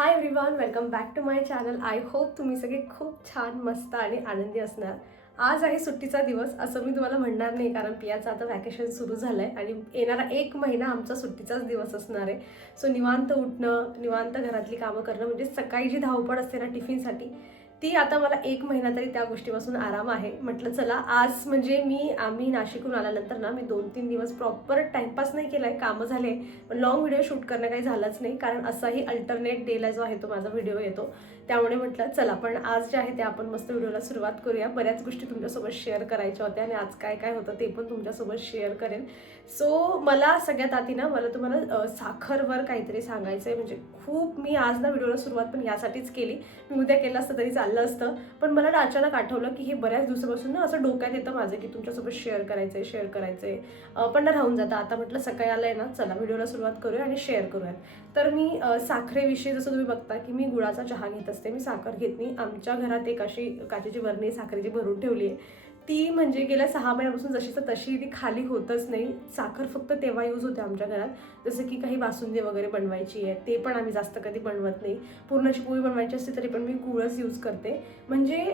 High everyone, welcome back to my channel. I hope तुम्ही सगळे खूप छान, मस्त आणि आनंदी असणार. आज आहे सुट्टीचा दिवस असं मी तुम्हाला म्हणणार नाही, कारण पियाचं आता वॅकेशन सुरू झालं आहे आणि येणारा 1 महिना आमचा सुट्टीचाच दिवस असणार आहे. सो निवांत उठणं, निवांत घरातली कामं करणं, म्हणजे सकाळी जी धावपळ असते ना टिफिनसाठी, ती आता मला 1 महिना तरी त्या गोष्टीपासून आराम आहे. म्हटलं चला आज म्हणजे आम्ही नाशिकहून आल्यानंतर ना मी 2-3 दिवस प्रॉपर टाईमपास नाही केला आहे, कामं झाले, पण लॉंग व्हिडिओ शूट करणं काही झालंच नाही, कारण असाही अल्टरनेट डेला जो आहे तो माझा व्हिडिओ येतो. त्यामुळे म्हटलं चला पण आज जे आहे ते आपण मस्त व्हिडिओला सुरुवात करूया. बऱ्याच गोष्टी तुमच्यासोबत शेअर करायच्या होत्या आणि आज काय काय होतं ते पण तुमच्यासोबत शेअर करेन. सो मला सगळ्यात आधी ना मला तुम्हाला साखरवर काहीतरी सांगायचं आहे. म्हणजे खूप मी आज ना व्हिडिओला सुरुवात पण यासाठीच केली. मी उद्या केलं असतं तरी चाललं असतं, पण मला अचानक आठवलं की हे बऱ्याच दिवसापासून ना असं डोक्यात येतं माझं की तुमच्यासोबत शेअर करायचंय पण ना राहून जातं. आता म्हटलं सकाळी आलंय ना, चला व्हिडिओला सुरुवात करूया आणि शेअर करूयात. तर मी साखरेविषयी जसं तुम्ही बघता की मी गुळाचा चहा घेत असते, मी साखर घेत नाही. आमच्या घरात एक अशी काचेची बरणी साखरेची भरून ठेवली आहे. ती म्हणजे गेल्या 6 महिन्यापासून जशीच तशी ती खाली होतच नाही. साखर फक्त तेव्हा यूज होते आमच्या घरात, जसं की काही बासुंदी वगैरे बनवायची आहे, ते पण आम्ही जास्त कधी बनवत नाही. पुरणाची पोळी बनवायची असते तरी पण मी गुळच यूज करते. म्हणजे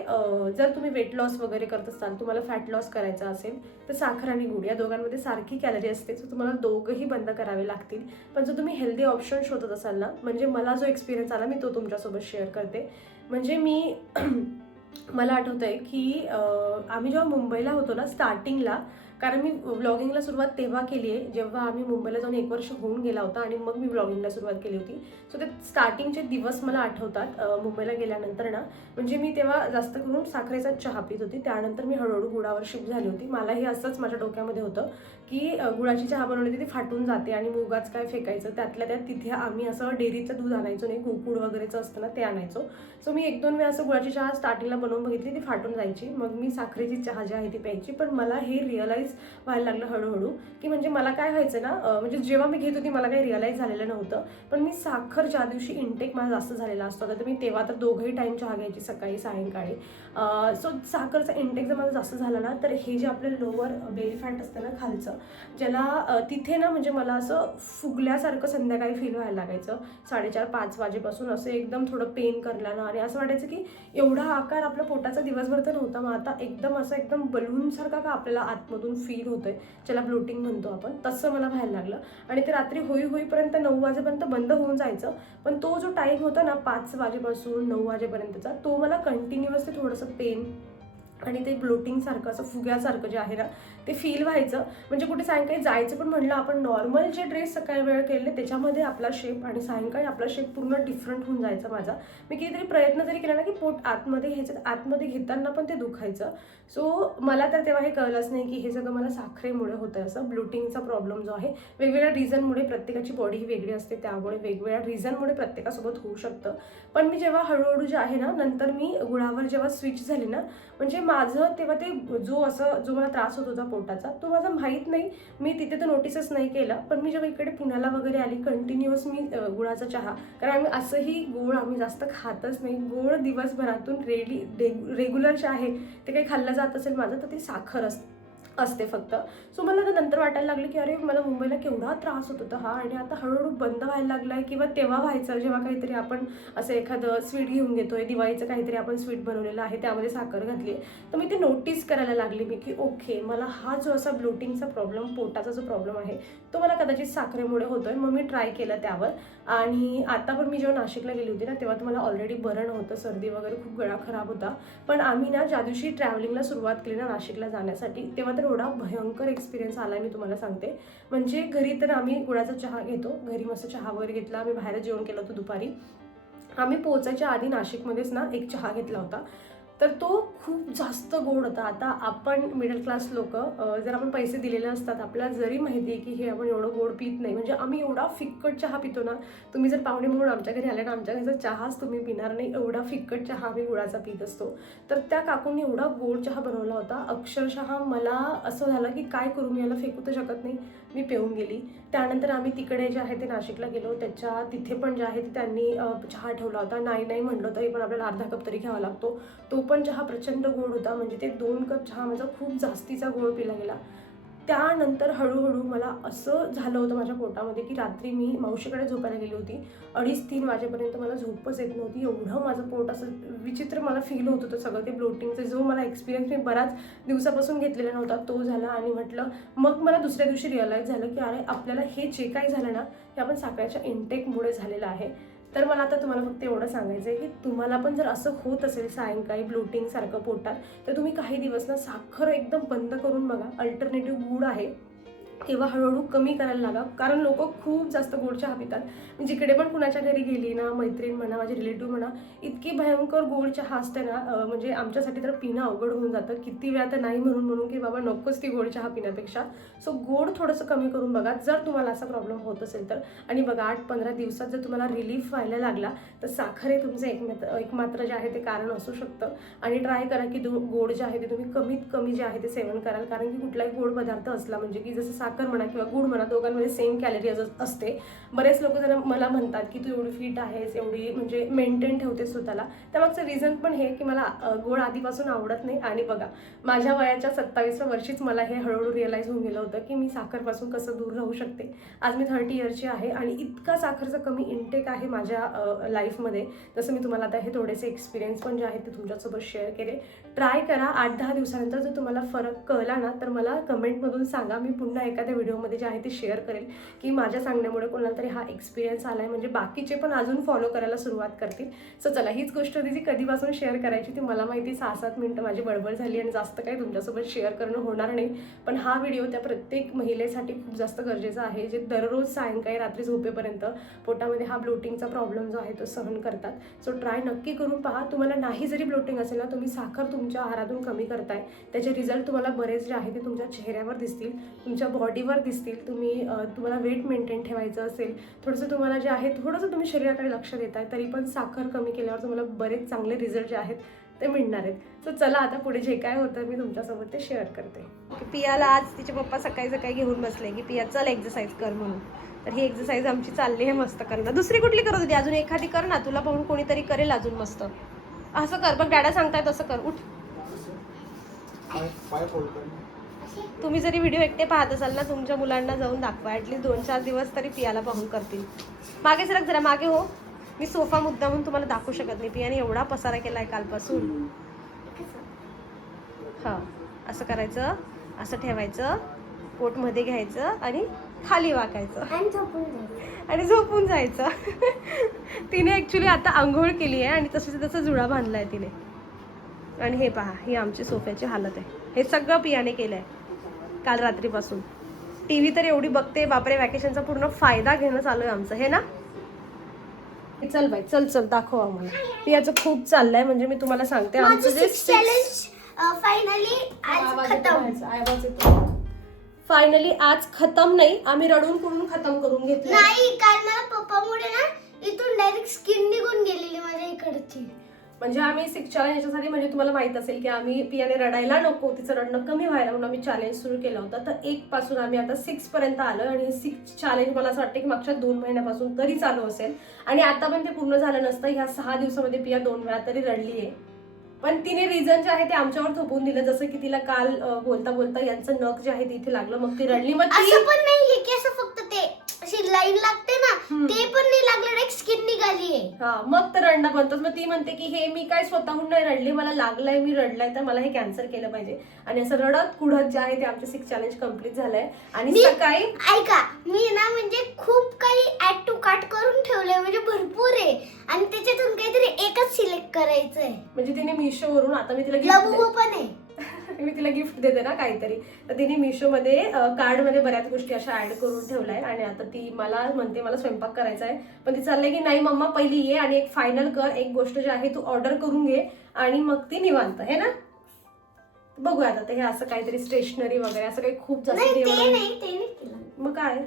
जर तुम्ही वेट लॉस वगैरे करत असाल, तुम्हाला फॅट लॉस करायचा असेल, तर साखर आणि गुळ या दोघांमध्ये सारखी कॅलरी असते, सो तुम्हाला दोघंही बंद करावे लागतील. पण जर तुम्ही हेल्दी ऑप्शन शोधत असाल ना, म्हणजे मला जो एक्सपिरियन्स आला मी तो तुमच्यासोबत शेअर करते. म्हणजे मी मला आठवतं आहे की आम्ही जेव्हा मुंबईला होतो ना स्टार्टिंगला, कारण मी व्लॉगिंगला सुरुवात तेव्हा केली आहे जेव्हा आम्ही मुंबईला जाऊन 1 वर्ष होऊन गेला होता आणि मग मी व्लॉगिंगला सुरुवात केली होती. सो ते स्टार्टिंगचे दिवस मला आठवतात. मुंबईला गेल्यानंतर ना, म्हणजे मी तेव्हा जास्त करून साखरेचा चहा पित होती. त्यानंतर मी हळूहळू गुळावर शिफ्ट झाली होती. मलाही असंच माझ्या डोक्यामध्ये होतं की गुळाची चहा बनवली ती फाटून जाते आणि मुगाच काय फेकायचं, त्यातल्या त्यात तिथे आम्ही असं डेअरीचं दूध आणायचो नाही, गोकुळ वगैरेचं असतं ना ते आणायचो. सो मी 1-2 वेळा असं गुळाची चहा स्टार्टिंगला बनवून बघितली, ती फाटून जायची. मग मी साखरेची चहा जी आहे ती प्यायची. पण मला हे रिअलाईज व्हायला लागलं हळूहळू की म्हणजे मला काय व्हायचं ना, म्हणजे जेव्हा मी घेत होती मला काही रिअलाईज झालेलं नव्हतं, पण मी साखर ज्या दिवशी इंटेक माझा जास्त झालेला असतो, तर मी तेव्हा तर दोघंही टाईम चहा घ्यायची, सकाळी सायंकाळी. सो साखरचा इंटेक जर माझा जास्त झाला ना, तर हे जे आपलं लोअर बेली फॅट असतं ना खालचं, ज्याला तिथे ना म्हणजे मला असं फुगल्यासारखं संध्याकाळी फील व्हायला लागायचं. 4:30-5 वाजेपासून असं एकदम थोडं पेन करला ना, आणि असं वाटायचं की एवढा आकार आपल्या पोटाचा दिवसभर तर नव्हता, मग आता एकदम बलूनसारखा का आपल्याला आतमधून फील होतोय, ज्याला ब्लोटिंग म्हणतो आपण, तसं मला व्हायला लागलं. आणि ते रात्री होईपर्यंत 9 वाजेपर्यंत बंद होऊन जायचं. पण तो जो टाईम होता ना 5 वाजेपासून 9 वाजेपर्यंतचा, तो मला कंटिन्युअसली थोडंसं पेन आणि ते ब्लोटिंगसारखं असं फुग्यासारखं जे आहे ना ते फील व्हायचं. म्हणजे कुठे सायंकाळी जायचं पण म्हणलं, आपण नॉर्मल जे ड्रेस सकाळी वेळ केले त्याच्यामध्ये आपला शेप आणि सायंकाळी आपला शेप पूर्ण डिफरंट होऊन जायचा माझा. मी कितीतरी प्रयत्न जरी केला ना की पोट आतमध्ये घ्यायचं, आतमध्ये घेताना पण ते दुखायचं. सो मला तर तेव्हा हे कळलंच नाही की हे सगळं मला साखरेमुळे होतं. असं ब्लोटिंगचा प्रॉब्लेम जो आहे वेगवेगळ्या रिझनमुळे, प्रत्येकाची बॉडी ही वेगळी असते, त्यामुळे वेगवेगळ्या रिझनमुळे प्रत्येकासोबत होऊ शकतं. पण मी जेव्हा हळूहळू जे आहे ना, नंतर मी गुळावर जेव्हा स्विच झाली ना, म्हणजे माझं तेव्हा ते जो मला त्रास होत होता पोटाचा, तो माझा माहीत नाही, मी तिथे तर नोटीसच नाही केलं. पण मी जेव्हा इकडे पुण्याला वगैरे आली, कंटिन्युअस मी गुळाचा चहा, कारण आम्ही असंही गोड आम्ही जास्त खातच नाही. गोड दिवसभरातून रेग्युलर जे आहे ते काही खाल्लं जात असेल माझं तर ती साखर असते फक्त. सो मला नंतर वाटायला लागलं की अरे मला मुंबईला केवढा त्रास होत होता हा, आणि आता हळूहळू बंद व्हायला लागलाय. किंवा तेव्हा व्हायचं जेव्हा काहीतरी आपण असं एखादं स्वीट घेऊन घेतोय, दिवाळीचं काहीतरी आपण स्वीट बनवलेलं आहे, त्यामध्ये साखर घातली आहे, तर मी ते नोटीस करायला लागली मी की ओके, मला हा जो असा ब्लोटिंगचा प्रॉब्लेम, पोटाचा जो प्रॉब्लेम आहे तो मला कदाचित साखरेमुळे होतोय. मग मी ट्राय केलं त्यावर. आणि आता पण मी जेव्हा नाशिकला गेली होती ना, तेव्हा तर मला ऑलरेडी बरं नव्हतं, सर्दी वगैरे, खूप गळा खराब होता. पण आम्ही ना ज्या दिवशी ट्रॅव्हलिंगला सुरुवात केली ना नाशिकला जाण्यासाठी, तेव्हा तर एवढा भयंकर एक्सपिरियन्स आला मी तुम्हाला सांगते. म्हणजे घरी तर आम्ही गुळाचा चहा घेतो, घरी मस्त चहा वगैरे घेतला, आम्ही बाहेर जेवण केलं होतं दुपारी. आम्ही पोहोचायच्या आधी नाशिकमध्येच ना एक चहा घेतला होता, तर तो खूप जास्त गोड होता. आता आपण मिडल क्लास लोक, जर आपण पैसे दिलेले असतात, आपल्याला जरी माहिती आहे की हे आपण एवढं गोड पित नाही, म्हणजे आम्ही एवढा फिक्कट चहा पितो ना. तुम्ही जर पाहुणे म्हणून आमच्या घरी आले ना, आमच्या घरचा चहाच तुम्ही पिणार नाही, एवढा फिक्कट चहा आम्ही गुळाचा पित असतो. तर त्या काकूंनी एवढा गोड चहा बनवला होता, अक्षरशः मला असं झालं की काय करू, मी याला फेकू तर शकत नाही, मी पिऊन गेली. त्यानंतर आम्ही तिकडे जे आहे ते नाशिकला गेलो, तिथे पण जे आहे ते त्यांनी चहा ठेवला होता. नाही म्हटलं तरी पण आपल्याला अर्धा कप तरी घ्यावा लागतो. तो पण चहा प्रचंड गोड होता. म्हणजे ते 2 कप चहा माझा खूप जास्तीचा गोड पिला गेला. त्यानंतर हळूहळू मला असं झालं होतं माझ्या पोटामध्ये की रात्री मी मावशीकडे झोपायला गेली होती. 2:30-3 वाजेपर्यंत मला झोपच येत नव्हती. एवढं माझं पोट असं विचित्र मला फील होत होतं. सगळं ते ब्लोटिंगचं जो मला एक्सपिरियन्स मी बऱ्याच दिवसापासून घेतलेला नव्हता तो झाला. आणि म्हटलं मग मला दुसऱ्या दिवशी रिअलाईज झालं की अरे आपल्याला हे जे काही झालं ना हे आपण साखरेच्या इंटेकमुळे झालेलं आहे. तर मला आता तुम्हाला फक्त एवढं सांगायचं आहे की तुम्हाला पण जर असं होत असेल सायंकाळी ब्लोटिंगसारखं पोटात, तर तुम्ही काही दिवस ना साखर एकदम बंद करून बघा. अल्टरनेटिव्ह गूळ आहे किंवा हळूहळू कमी करायला लागा. कारण लोक खूप जास्त गोड चहा पितात. मी जिकडे पण कुणाच्या घरी गेली ना, मैत्रीण म्हणा, माझे रिलेटिव्ह म्हणा, इतकी भयंकर गोड चहा असते ना, म्हणजे आमच्यासाठी तर पिणं अवघड होऊन जातं. किती वेळा तर नाही म्हणून की बाबा नकोच ती गोड चहा पिण्यापेक्षा. सो गोड थोडंसं कमी करून बघा जर तुम्हाला असा प्रॉब्लेम होत असेल तर. आणि बघा 8-15 दिवसात जर तुम्हाला रिलीफ व्हायला लागला तर साखर हे तुमचं एकमात्र जे आहे ते कारण असू शकतं. आणि ट्राय करा की गोड जे आहे ते तुम्ही कमीत कमी जे आहे ते सेवन कराल. कारण की कुठलाही गोड पदार्थ असला म्हणजे की जसं साखर म्हणा किंवा गुड म्हणा, दोघांमध्ये सेम कॅलरी असते. बरेच लोक जण मला म्हणतात की तू एवढी फिट आहेस, एवढी म्हणजे मेंटेन ठेवतेस स्वतःला. त्यामागचं रिझन पण हे की मला गोड आधीपासून आवडत नाही. आणि बघा माझ्या वयाच्या 27व्या वर्षीच मला हे हळूहळू रिअलाईज होऊन गेलं होतं की मी साखरपासून कसं दूर राहू शकते. आज मी 30 इयरची आहे आणि इतका साखरचा कमी इंटेक आहे माझ्या लाईफमध्ये. जसं मी तुम्हाला आता हे थोडेसे एक्सपिरियन्स पण जे आहेत ते तुमच्यासोबत शेअर केले. ट्राय करा. 8-10 दिवसानंतर जर तुम्हाला फरक कळला ना तर मला कमेंटमधून सांगा. मी पुन्हा एखाद्या व्हिडिओमध्ये जे आहे ते शेअर करेल की माझ्या सांगण्यामुळे कोणाला तरी हा एक्सपिरियन्स आला आहे, म्हणजे बाकीचे पण अजून फॉलो करायला सुरुवात करतील. सो चला, हीच गोष्ट होती जी कधीपासून शेअर करायची ती. मला माहिती 6-7 मिनटं माझी बडबड झाली आणि जास्त काही तुमच्यासोबत शेअर करणं होणार नाही. पण हा व्हिडिओ त्या प्रत्येक महिलेसाठी खूप जास्त गरजेचा आहे जे दररोज सायंकाळी रात्री झोपेपर्यंत पोटामध्ये हा ब्लोटिंगचा प्रॉब्लेम जो आहे तो सहन करतात. सो ट्राय नक्की करून पहा. तुम्हाला नाही जरी ब्लोटिंग असेल ना, तुम्ही साखर तुमच्या आहारातून कमी करताय, त्याचे रिझल्ट तुम्हाला बरेच जे आहे ते तुमच्या चेहऱ्यावर दिसतील, तुमच्या बॉडीवर दिसतील. तुम्हाला वेट मेंटेन ठेवायचं असेल, थोडंसं तुम्हाला जे आहे थोडंसं तुम्ही शरीराकडे लक्ष देताय, तरी पण साखर कमी केल्यावर तुम्हाला बरेच चांगले रिझल्ट जे आहेत ते मिळणार आहेत. सो चला आता पुढे जे काय होतं मी तुमच्यासोबत ते शेअर करते. पियाला आज तिचे पप्पा सकाळी सकाळी घेऊन बसले की पिया चल एक्सरसाइज कर म्हणून. तर ही एक्सरसाइज आमची चालली आहे मस्त करणं. दुसरी कुठली करत होती? अजून एखादी कर ना, तुला पाहून कोणीतरी करेल अजून मस्त. असं कर बघ, डॅडा सांगताय तसं कर. उठ. तुम्ही जरी व्हिडिओ एकटे पाहत असाल ना, तुमच्या मुलांना जाऊन दाखवा. ॲटलीस्ट 2-4 दिवस तरी पियाला पाहून करतील. मागे सरक जरा, मागे हो. मी सोफा मुद्दा म्हणून तुम्हाला दाखवू शकत नाही. पियाने एवढा पसारा केला आहे कालपासून. हां, असं करायचं, असं ठेवायचं, पोटमध्ये घ्यायचं आणि खाली वाकायचं आणि झोपून जायचं. तिने ॲक्च्युली आता आंघोळ केली आहे आणि तसं जुळा बांधला आहे तिने. आणि हे पहा, ही आमची सोफ्याची हालत आहे. हे सगळं पियाने केलं आहे काल रात्रीपासून. टी व्ही तर एवढी बघते बापरे, वॅकेशनचा पूर्ण फायदा घेणं चालू आहे आमचं. हे ना, चल बाई चल चल दाखव आम्हाला. पियाचं खूप चाललंय. म्हणजे मी तुम्हाला सांगते आमचं जे फायनली आज खतम नाही, आम्ही रडून करून खतम करून घेतलं नाही. काल मला पप्पामुळे ना इथून डायरेक्ट स्किन निघून गेलेली माझ्या इकडची. म्हणजे आम्ही 6 चॅलेंज याच्यासाठी, म्हणजे तुम्हाला माहित असेल की आम्ही पियाने रडायला नको, तिचं रडणं कमी व्हायला म्हणून आम्ही चॅलेंज सुरू केलं होतं. तर 1 पासून आम्ही आता 6 पर्यंत आलो आणि 6 चॅलेंज मला असं वाटतं की मागच्या 2 महिन्यापासून तरी चालू असेल आणि आता पण ते पूर्ण झालं नसतं. ह्या 6 दिवसामध्ये पिया 2 वेळा तरी रडली आहे. पण तिने रिझन जे आहे ते आमच्यावर थोपवून दिलं. जसं की तिला काल बोलता बोलता यांचं नख जे आहे ते इथे लागलं, मग ती रडली. मग असं पण नाहीये की असं फक्त ते अशी लाईन लागते ना, ते पण नाही लागलं, डायरेक्ट स्किन निघालीये. हा, मग तर रडणं बनतच. मग ती म्हणते की हे मी काय स्वतःहून नाही रडली, मला लागलंय, मी रडलाय, तर मला हे कॅन्सल केलं पाहिजे. आणि असं रडत कुढत जे आहे ते आमचं 6 चॅलेंज कम्प्लीट झालंय. आणि सकाळी ऐका, मी ना म्हणजे खूप काही ऍड टू कार्ट करून ठेवलंय, म्हणजे भरपूर आहे आणि त्याच्यातून काहीतरी एकच सिलेक्ट करायचंय. म्हणजे तिने मिशोवरून, आता मी तिला लबुबू पण आहे, मी तिला गिफ्ट देते ना काहीतरी, तर तिने मिशोमध्ये कार्डमध्ये बऱ्याच गोष्टी अशा ऍड करून ठेवलाय. आणि आता ती मला म्हणते मला स्वयंपाक करायचा आहे, पण ती चाललंय की नाही मम्मा पहिली ये आणि एक फायनल कर, एक गोष्ट जी आहे तू ऑर्डर करून घे आणि मग ती निवांत. हे ना, बघूया आता. हे असं काहीतरी स्टेशनरी वगैरे असं काही खूप जास्त. मग काय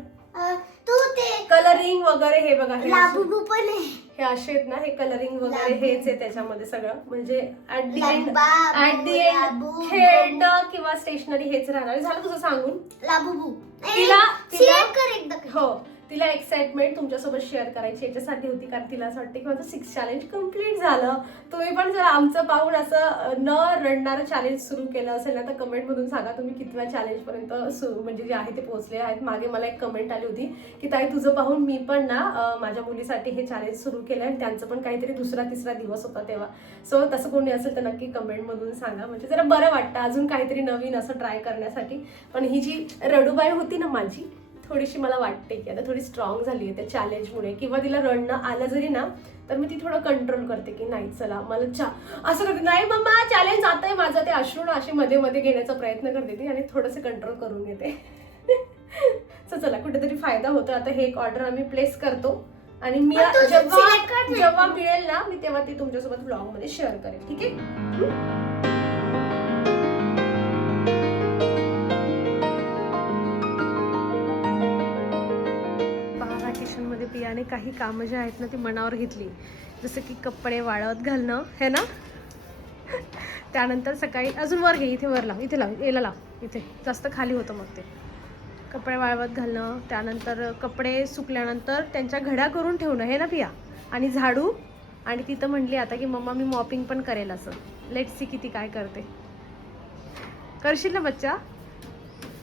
तू ते कलरिंग वगैरे, हे बघा लाबुबू पण आहे, हे असे आहेत ना, हे कलरिंग वगैरे हेच आहे त्याच्यामध्ये सगळं. म्हणजे ऍट दी एंड खेळणं किंवा स्टेशनरी हेच राहणार. झालं तुझं सांगून. लाबुबू तिला कर एकदा. हो, तिला एक्साइटमेंट तुमच्यासोबत शेअर करायची याच्यासाठी होती, कारण तिला असं वाटतं की माझं 6 चॅलेंज कम्प्लीट झालं. तुम्ही पण जर आमचं पाहून असं न रडणारं चॅलेंज सुरू केलं असेल ना, तर कमेंटमधून सांगा तुम्ही कितव्या चॅलेंजपर्यंत म्हणजे जे आहे ते पोहोचले आहेत. मागे मला एक कमेंट आली होती की ताई तुझं पाहून मी पण ना माझ्या मुलीसाठी हे चॅलेंज सुरू केलं आहे. त्यांचं पण काहीतरी 2-3 दिवस होता तेव्हा. सो तसं कोणी असेल तर नक्की कमेंटमधून सांगा, म्हणजे जरा बरं वाटतं अजून काहीतरी नवीन असं ट्राय करण्यासाठी. पण ही जी रडूबाई होती ना माझी, थोडीशी मला वाटते की आता थोडी स्ट्रॉंग झाली आहे त्या चॅलेंजमुळे, किंवा तिला रडणं आलं जरी ना तर मी ती थोडं कंट्रोल करते की नाही चला मला असं करते, नाही मम्मा चॅलेंज जात आहे माझं, ते अश्रू अशी मध्ये मध्ये घेण्याचा प्रयत्न करते ती आणि थोडंसं कंट्रोल करून घेते. सो चला कुठेतरी फायदा होतो. आता हे एक ऑर्डर आम्ही प्लेस करतो आणि मी जेव्हा मिळेल ना मी तेव्हा ती तुमच्यासोबत ब्लॉग मध्ये शेअर करेन. ठीक आहे. मध्ये पियाने काही कामं जी आहेत ना ती मनावर घेतली, जसं की कपडे वाळत घालणं है ना. त्यानंतर सकाळी अजून वर घे, इथे वर लाव, इथे लाव, याला लाव, इथे जास्त खाली होतं मग ते. कपडे वाळवत घालणं, त्यानंतर कपडे सुकल्यानंतर त्यांच्या घड्या करून ठेवणं हे ना पिया, आणि झाडू. आणि तिथं म्हणली आता की मम्मा मी मॉपिंग पण करेल. असं लेट्स सी किती काय करते. करशील ना बच्चा,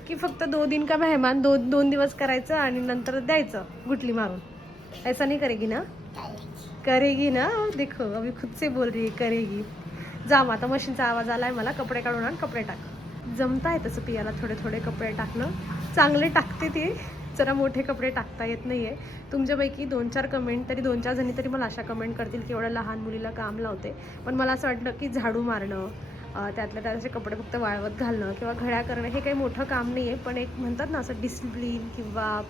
की फक्त 2 दिन का मेहमान, 2 दिवस करायचं आणि नंतर द्यायचं गुटली मारून. ऐसा नहीं करेगी ना? करेगी ना. देखो अभी खुद से बोल रही है करेगी. जा मग आता मशीनचा आवाज आलाय मला, कपडे काढून आण, कपडे टाक. जमता आहे तसं पियाला थोडे थोडे कपडे टाकणं. चांगले टाकते ती, जरा मोठे कपडे टाकता येत नाहीये. तुमच्यापैकी 2-4 कमेंट तरी 2-4 जणी तरी मला अशा कमेंट करतील की एवढ्या लहान मुलीला काम लावते. पण मला असं वाटलं की झाडू मारणं, त्यातल्या त्याचे कपडे फक्त वाळवत घालणं किंवा घड्या करणं हे काही मोठं काम नाही आहे. पण एक म्हणतात ना असं डिसिप्लिन किंवा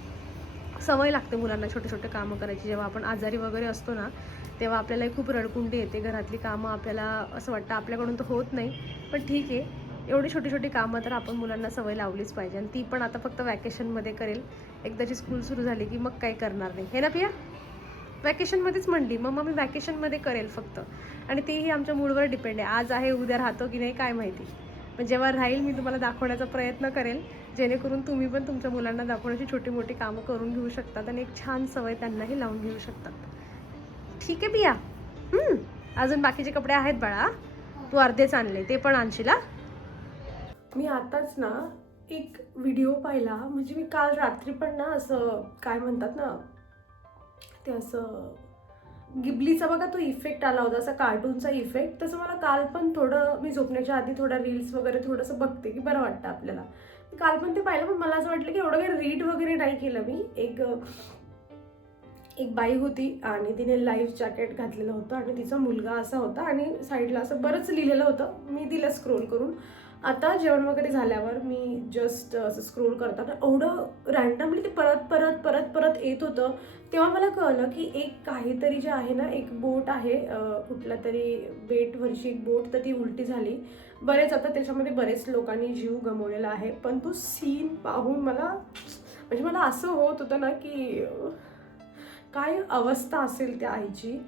सवय लागते मुलांना छोटे छोटे कामं करायची. जेव्हा आपण आजारी वगैरे असतो ना तेव्हा आपल्याला खूप रडकुंडी येते. घरातली कामं आपल्याला असं वाटतं आपल्याकडून तर होत नाही, पण ठीक आहे, एवढी छोटी छोटी कामं तर आपण मुलांना सवय लावलीच पाहिजे. आणि ती पण आता फक्त वॅकेशनमध्ये करेल. एकदाची स्कूल सुरू झाली की मग काही करणार नाही, हे ना पिया. वॅकेशनमध्येच म्हणली मम्मा मी वॅकेशनमध्ये करेल फक्त, आणि तेही आमच्या मूडवर डिपेंड आहे. आज आहे उद्या राहतो की नाही काय माहिती. पण जेव्हा राहील मी तुम्हाला दाखवण्याचा प्रयत्न करेल, जेणेकरून तुम्ही पण तुमच्या मुलांना दाखवण्याची छोटी मोठी कामं करून घेऊ शकतात आणि एक छान सवय त्यांनाही लावून घेऊ शकतात. ठीक आहे पिया. अजून बाकीचे कपडे आहेत बाळा, तू अर्धेच आणले, ते पण आणशील. मी आताच ना एक व्हिडिओ पाहिला, म्हणजे मी काल रात्री पण ना असं काय म्हणतात ना ते असं गिबलीचा बघा तो इफेक्ट आला होता, असा कार्टूनचा इफेक्ट. तसं मला काल पण थोडं मी झोपण्याच्या आधी थोडा रील्स वगैरे थोडंसं बघते की बरं वाटतं आपल्याला. काल पण ते पाहिलं, पण मला असं वाटलं की एवढं काही रीड वगैरे नाही केलं मी. एक बाई होती आणि तिने लाईफ जॅकेट घातलेलं होतं आणि तिचा मुलगा असा होता आणि साईडला असं बरंच लिहिलेलं होतं. मी दिलं स्क्रोल करून. आता जेवण वगैरे झाल्यावर मी जस्ट असं स्क्रोल करताना एवढं रॅन्डमली ते परत परत परत परत येत होतं. तेव्हा मला कळलं की एक काहीतरी जे आहे ना, एक बोट आहे कुठल्या तरी बेटवरची एक बोट, तर ती उलटी झाली. बरेच आता त्याच्यामध्ये बरेच लोकांनी जीव गमावलेला आहे. पण तो सीन पाहून मला असं होत होतं ना की काय अवस्था असेल त्या आईची.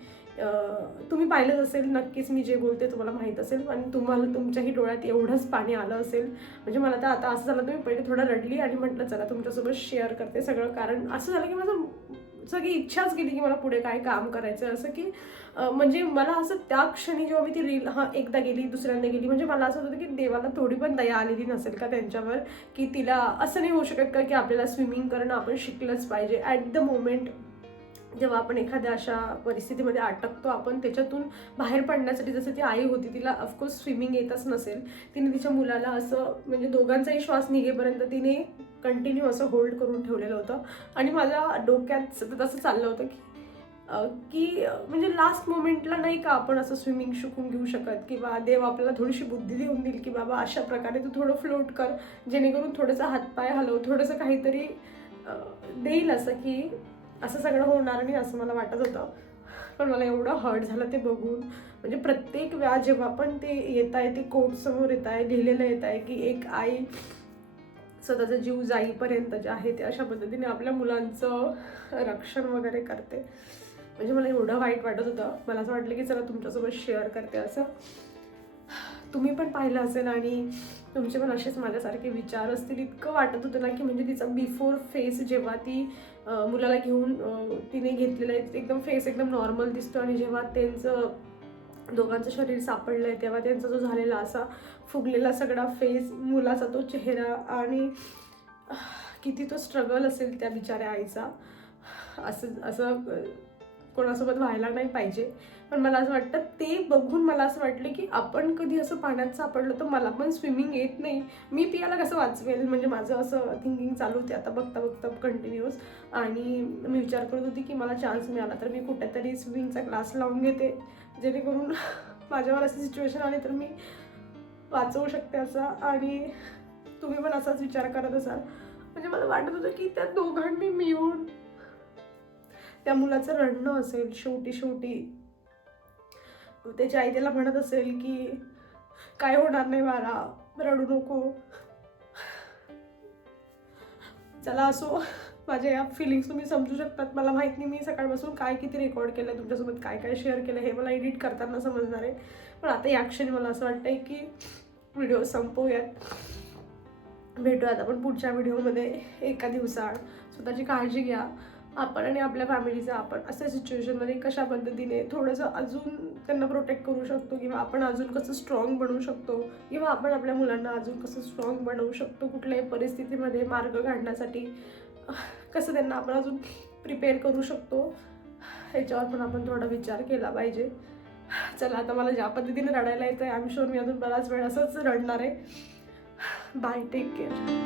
तुम्ही पाहिलंच असेल नक्कीच, मी जे बोलते तुम्हाला माहीत असेल आणि तुम्हाला तुमच्याही डोळ्यात एवढंच पाणी आलं असेल. म्हणजे मला तर आता असं झालं, तुम्ही पहिले थोडं रडली आणि म्हटलं चला तुमच्यासोबत शेअर करते सगळं. कारण असं झालं की माझं सगळी इच्छाच गेली की मला पुढे काय काम करायचं. असं की म्हणजे मला असं त्या क्षणी जेव्हा मी ती रील एकदा गेली दुसऱ्यांदा गेली, म्हणजे मला असं होतं की देवाला थोडी पण दया आलेली नसेल का त्यांच्यावर, की तिला असं नाही होऊ शकत का की आपल्याला स्विमिंग करणं आपण शिकलंच पाहिजे. ॲट द मोमेंट जेव्हा आपण एखाद्या अशा परिस्थितीमध्ये अटकतो, आपण त्याच्यातून बाहेर पडण्यासाठी, जसं ती आई होती तिला ऑफकोर्स स्विमिंग येतच नसेल, तिने तिच्या मुलाला असं म्हणजे दोघांचाही श्वास निघेपर्यंत तिने कंटिन्यू असं होल्ड करून ठेवलेलं होतं. आणि माझ्या डोक्यात सतत असं चाललं होतं की म्हणजे लास्ट मोमेंटला नाही का आपण असं स्विमिंग शिकून घेऊ शकत, किंवा देव आपल्याला थोडीशी बुद्धी देऊन देईल की बाबा अशा प्रकारे तू थोडं फ्लोट कर, जेणेकरून थोडंसं हातपाय हलव, थोडंसं काहीतरी देईल असं की असं सगळं होणार नाही, असं मला वाटत होतं. पण मला एवढं हर्ट झालं ते बघून. म्हणजे प्रत्येक वेळा जेव्हा पण ते येत आहे, ते कोट समोर येत आहे, लिहिलेलं येत आहे की एक आई स्वतःचा जीव जाईपर्यंत जे आहे ते अशा पद्धतीने आपल्या मुलांचं रक्षण वगैरे करते. म्हणजे मला एवढं वाईट वाटत होतं. मला असं वाटलं की चला तुमच्यासोबत शेअर करते असं. तुम्ही पण पाहिलं असेल आणि तुमचे पण असेच माझ्यासारखे विचार असतील. इतकं वाटत होतं ना की म्हणजे तिचा बिफोर फेस जेव्हा ती मुलाला घेऊन तिने घेतलेलं आहे एकदम फेस एकदम नॉर्मल दिसतो आणि जेव्हा त्यांचं दोघांचं शरीर सापडलं आहे तेव्हा त्यांचा जो झालेला असा फुगलेला सगळा फेस, मुलाचा तो चेहरा आणि किती तो स्ट्रगल असेल त्या बिचाऱ्या आईचा. असं असं कोणासोबत व्हायला नाही पाहिजे. पण मला असं वाटतं ते बघून मला असं वाटलं की आपण कधी असं पाण्यात सापडलं तर मला पण स्विमिंग येत नाही, मी पियाला कसं वाचवेल. म्हणजे माझं असं थिंकिंग चालू होते आता बघता बघता कंटिन्यूअस. आणि मी विचार करत होती की मला चान्स मिळाला तर मी कुठेतरी स्विमिंगचा क्लास लावून घेते, जेणेकरून माझ्यावर अशी सिच्युएशन आली तर मी वाचवू शकते असं. आणि तुम्ही पण असाच विचार करत असाल. म्हणजे मला वाटत होतं की त्या दोघांनी मिळून त्या मुलाचं रडणं असेल शेवटी त्याची आई त्याला म्हणत असेल की काय होणार नाही बाळा, रडू नको. चला असो, माझ्या या फिलिंग्स तुम्ही समजू शकतात. मला माहीत नाही मी सकाळपासून काय किती रेकॉर्ड केलं, तुमच्यासोबत काय काय शेअर केलं हे मला एडिट करताना समजणार आहे. पण आता या क्षणी मला असं वाटतंय की व्हिडिओ संपवूयात. भेटूयात आपण पुढच्या व्हिडिओमध्ये एका दिवसाआड. स्वतःची काळजी घ्या. आपण आणि आपल्या फॅमिलीचं आपण अशा सिच्युएशनमध्ये कशा पद्धतीने थोडंसं अजून त्यांना प्रोटेक्ट करू शकतो किंवा आपण अजून कसं स्ट्रॉंग बनवू शकतो किंवा आपण आपल्या मुलांना अजून कसं स्ट्रॉंग बनवू शकतो कुठल्याही परिस्थितीमध्ये मार्ग काढण्यासाठी, कसं त्यांना आपण अजून प्रिपेअर करू शकतो ह्याच्यावर पण आपण थोडा विचार केला पाहिजे. चला आता मला ज्या पद्धतीने रडायला येतं आहे आय एम शुअर मी अजून बराच वेळ असंच रडणार आहे. Bye, take care.